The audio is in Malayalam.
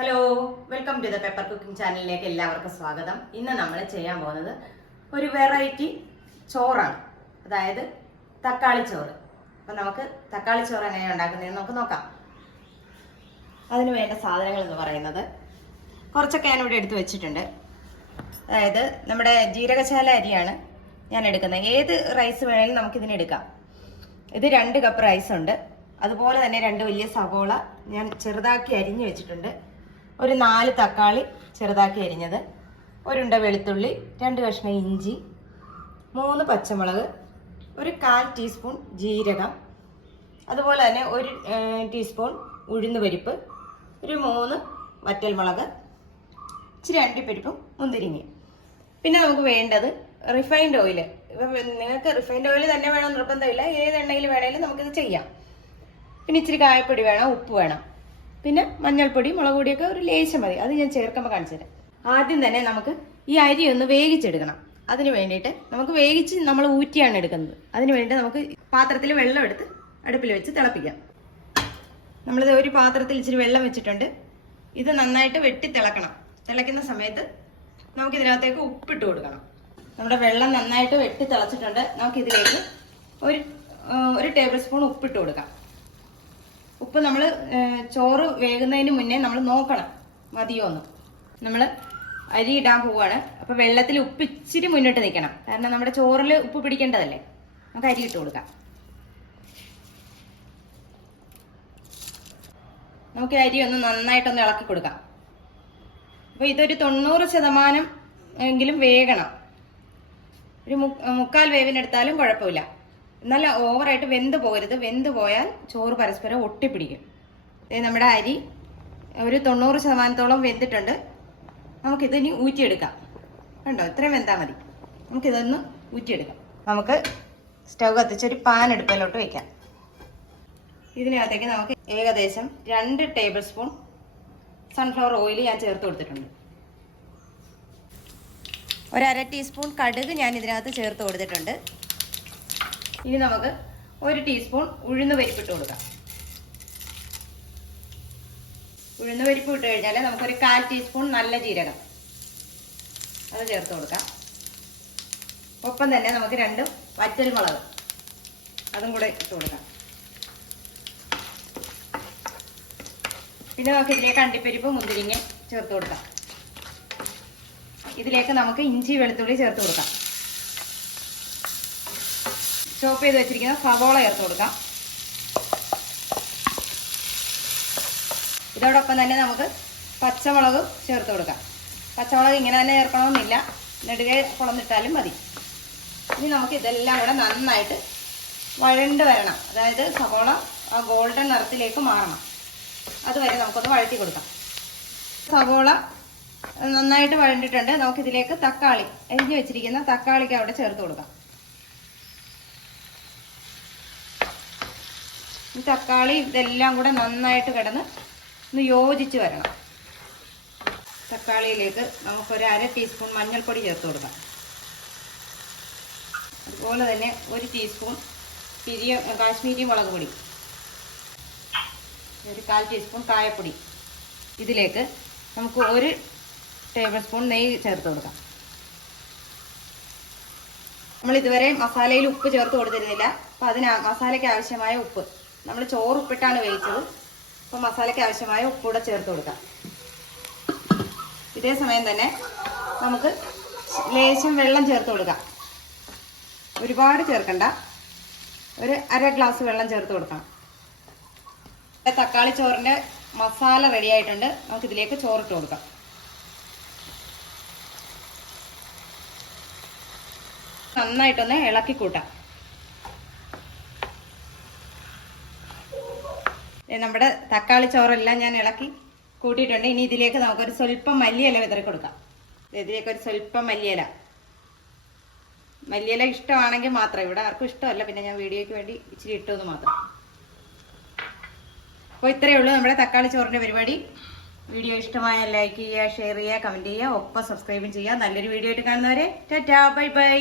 Hello welcome to the paper cooking ചാനലിലേക്ക് എല്ലാവർക്കും സ്വാഗതം. ഇന്ന് നമ്മൾ ചെയ്യാൻ പോകുന്നത് ഒരു വെറൈറ്റി ചോറാണ്. അതായത് തക്കാളി ചോറ്. അപ്പം നമുക്ക് തക്കാളി ചോറ് എങ്ങനെയാണ് ഉണ്ടാക്കുന്നതെന്ന് നമുക്ക് നോക്കാം. അതിന് വേണ്ട സാധനങ്ങൾ എന്ന് പറയുന്നത് കുറച്ചൊക്കെ ഞാനിവിടെ എടുത്ത് വെച്ചിട്ടുണ്ട്. അതായത് നമ്മുടെ ജീരകശാല അരിയാണ് ഞാൻ എടുക്കുന്നത്. ഏത് റൈസ് വേണമെങ്കിലും നമുക്കിതിന് എടുക്കാം. ഇത് രണ്ട് കപ്പ് റൈസ് ഉണ്ട്. അതുപോലെ തന്നെ രണ്ട് വലിയ സവോള ഞാൻ ചെറുതാക്കി അരിഞ്ഞു വെച്ചിട്ടുണ്ട്. ഒരു നാല് തക്കാളി ചെറുതാക്കി അരിഞ്ഞത്. ഒരുണ്ട വെളുത്തുള്ളി രണ്ട് കഷ്ണം ഇഞ്ചി മൂന്ന് പച്ചമുളക് ഒരു കാൽ ടീസ്പൂൺ ജീരകം അതുപോലെ തന്നെ ഒരു ടീസ്പൂൺ ഉഴുന്ന് പരിപ്പ് ഒരു മൂന്ന് വറ്റൽമുളക് ഇച്ചിരി അണ്ടിപ്പരിപ്പും മുന്തിരിങ്ങയും. പിന്നെ നമുക്ക് വേണ്ടത് റിഫൈൻഡ് ഓയിൽ നിങ്ങൾക്ക് റിഫൈൻഡ് ഓയിൽ തന്നെ വേണം നിർബന്ധമില്ല. ഏത് എണ്ണയിൽ വേണമെങ്കിലും നമുക്കിത് ചെയ്യാം. പിന്നെ ഇച്ചിരി കായപ്പൊടി വേണം ഉപ്പ് വേണം. പിന്നെ മഞ്ഞൾപ്പൊടി മുളക് പൊടിയൊക്കെ ഒരു ലേശം മതി. അത് ഞാൻ ചേർക്കുമ്പോൾ കാണിച്ചു തരാം. ആദ്യം തന്നെ നമുക്ക് ഈ അരി ഒന്ന് വേവിച്ചെടുക്കണം. അതിന് വേണ്ടിയിട്ട് നമുക്ക് വേവിച്ച് നമ്മൾ ഊറ്റിയാണ് എടുക്കുന്നത്. അതിന് വേണ്ടിയിട്ട് നമുക്ക് പാത്രത്തിൽ വെള്ളം എടുത്ത് അടുപ്പിൽ വെച്ച് തിളപ്പിക്കാം. നമ്മളിത് ഒരു പാത്രത്തിൽ ഇച്ചിരി വെള്ളം വെച്ചിട്ടുണ്ട്. ഇത് നന്നായിട്ട് വെട്ടി തിളക്കണം. തിളയ്ക്കുന്ന സമയത്ത് നമുക്ക് ഇതിനകത്തേക്ക് ഉപ്പിട്ട് കൊടുക്കണം. നമ്മുടെ വെള്ളം നന്നായിട്ട് വെട്ടി തിളച്ചിട്ടുണ്ട്. നമുക്കിതിലേക്ക് ഒരു ഒരു ടേബിൾ സ്പൂൺ ഉപ്പിട്ട് കൊടുക്കാം. ഉപ്പ് നമ്മൾ ചോറ് വേകുന്നതിന് മുന്നേ നമ്മൾ നോക്കണം മതിയോ ഒന്ന് നമ്മൾ അരി ഇടാൻ പോവാണ്. അപ്പോൾ വെള്ളത്തിൽ ഉപ്പ് ഇച്ചിരി മുന്നിട്ട് നിൽക്കണം കാരണം നമ്മുടെ ചോറിൽ ഉപ്പ് പിടിക്കേണ്ടതല്ലേ? നമുക്ക് അരി ഇട്ട് കൊടുക്കാം. നമുക്ക് അരി ഒന്ന് നന്നായിട്ടൊന്ന് ഇളക്കി കൊടുക്കാം. അപ്പോൾ ഇതൊരു തൊണ്ണൂറ് ശതമാനം എങ്കിലും വേകണം. ഒരു മുക്കാൽ വേവിനെടുത്താലും കുഴപ്പമില്ല. എന്നാൽ ഓവറായിട്ട് വെന്ത് പോകരുത്. വെന്ത് പോയാൽ ചോറ് പരസ്പരം ഒട്ടിപ്പിടിക്കും. നമ്മുടെ അരി ഒരു തൊണ്ണൂറ് ശതമാനത്തോളം വെന്തിട്ടുണ്ട്. നമുക്കിതിനി ഊറ്റിയെടുക്കാം. കണ്ടോ? ഇത്രയും വെന്താൽ മതി. നമുക്കിതൊന്ന് ഊറ്റിയെടുക്കാം. നമുക്ക് സ്റ്റൗ കത്തിച്ചൊരു പാൻ എടുപ്പിലോട്ട് വെക്കാം. ഇതിനകത്തേക്ക് നമുക്ക് ഏകദേശം രണ്ട് ടേബിൾ സ്പൂൺ സൺഫ്ലവർ ഓയിൽ ഞാൻ ചേർത്ത് കൊടുത്തിട്ടുണ്ട്. ഒരു അര ടീസ്പൂൺ കടുക് ഞാൻ ഇതിനകത്ത് ചേർത്ത് കൊടുത്തിട്ടുണ്ട്. ഇനി നമുക്ക് ഒരു ടീസ്പൂൺ ഉഴുന്ന് പരിപ്പിട്ട് കൊടുക്കാം. ഉഴുന്ന് പരിപ്പ് ഇട്ട് കഴിഞ്ഞാൽ നമുക്കൊരു കാൽ ടീസ്പൂൺ നല്ല ജീരകം അത് ചേർത്ത് കൊടുക്കാം. ഒപ്പം തന്നെ നമുക്ക് രണ്ട് വറ്റൽമുളക് അതും കൂടെ ഇട്ട് കൊടുക്കാം. പിന്നെ നമുക്ക് ഇതിലേക്ക് അണ്ടിപ്പരിപ്പ് മുന്തിരിങ്ങ ചേർത്ത് കൊടുക്കാം. ഇതിലേക്ക് നമുക്ക് ഇഞ്ചി വെളുത്തുള്ളി ചേർത്ത് കൊടുക്കാം. ചോപ്പ് ചെയ്ത് വെച്ചിരിക്കുന്ന സവോള ചേർത്ത് കൊടുക്കാം. ഇതോടൊപ്പം തന്നെ നമുക്ക് പച്ചമുളക് ചേർത്ത് കൊടുക്കാം. പച്ചമുളക് ഇങ്ങനെ തന്നെ ചേർക്കണമെന്നില്ല. നെടുകെ കുളന്നിട്ടാലും മതി. ഇനി നമുക്ക് ഇതെല്ലാം കൂടെ നന്നായിട്ട് വഴണ്ട് വരണം. അതായത് സവോള ആ ഗോൾഡൻ നിറത്തിലേക്ക് മാറണം. അതുവരെ നമുക്കൊന്ന് വഴറ്റി കൊടുക്കാം. സവോള നന്നായിട്ട് വഴണ്ടിട്ടുണ്ട്. നമുക്കിതിലേക്ക് തക്കാളി എരിഞ്ഞു വെച്ചിരിക്കുന്ന തക്കാളിക്ക് അവിടെ ചേർത്ത് കൊടുക്കാം. തക്കാളി ഇതെല്ലാം കൂടെ നന്നായിട്ട് കിടന്ന് ഒന്ന് യോജിച്ച് വരണം. തക്കാളിയിലേക്ക് നമുക്കൊരു അര ടീസ്പൂൺ മഞ്ഞൾപ്പൊടി ചേർത്ത് കൊടുക്കാം. അതുപോലെ തന്നെ ഒരു ടീസ്പൂൺ പിരിയ കാശ്മീരി മുളക് പൊടി. ഒരു കാൽ ടീസ്പൂൺ കായപ്പൊടി. ഇതിലേക്ക് നമുക്ക് ഒരു ടേബിൾ സ്പൂൺ നെയ്യ് ചേർത്ത് കൊടുക്കാം. നമ്മൾ ഇതുവരെ മസാലയിൽ ഉപ്പ് ചേർത്ത് കൊടുത്തിരുന്നില്ല. അപ്പോൾ അതിന് മസാലയ്ക്ക് ആവശ്യമായ ഉപ്പ്. നമ്മൾ ചോറ് ഉപ്പിട്ടാണ് വേവിച്ചത്. അപ്പോൾ മസാലയ്ക്ക് ആവശ്യമായ ഉപ്പ് കൂടെ ചേർത്ത് കൊടുക്കാം. ഇതേ സമയം തന്നെ നമുക്ക് ലേശം വെള്ളം ചേർത്ത് കൊടുക്കാം. ഒരുപാട് ചേർക്കണ്ട. ഒരു അര ഗ്ലാസ് വെള്ളം ചേർത്ത് കൊടുക്കണം. തക്കാളി ചോറിന്റെ മസാല റെഡി ആയിട്ടുണ്ട്. നമുക്ക് ഇതിലേക്ക് ചോറിട്ട് കൊടുക്കാം. നന്നായിട്ടൊന്ന് ഇളക്കി കൂട്ടാം നമ്മുടെ തക്കാളി ചോറെല്ലാം ഞാൻ ഇളക്കി കൂട്ടിയിട്ടുണ്ട്. ഇനി ഇതിലേക്ക് നമുക്കൊരു സ്വല്പം മല്ലിയില വിതറി കൊടുക്കാം. ഇതിലേക്ക് ഒരു സ്വല്പം മല്ലിയില. മല്ലിയില ഇഷ്ടമാണെങ്കിൽ മാത്രം. ഇവിടെ ആർക്കും ഇഷ്ടമല്ല. പിന്നെ ഞാൻ വീഡിയോയ്ക്ക് വേണ്ടി ഇച്ചിരി ഇട്ടു എന്ന് മാത്രം. അപ്പോൾ ഇത്രയേ ഉള്ളൂ നമ്മുടെ തക്കാളി ചോറിന്റെ പരിപാടി. വീഡിയോ ഇഷ്ടമായ ലൈക്ക് ചെയ്യുക ഷെയർ ചെയ്യുക കമന്റ് ചെയ്യുക. ഒപ്പം സബ്സ്ക്രൈബും ചെയ്യുക. നല്ലൊരു വീഡിയോ ആയിട്ട് കാണുന്നവരെ ടാറ്റാ ബൈ ബൈ.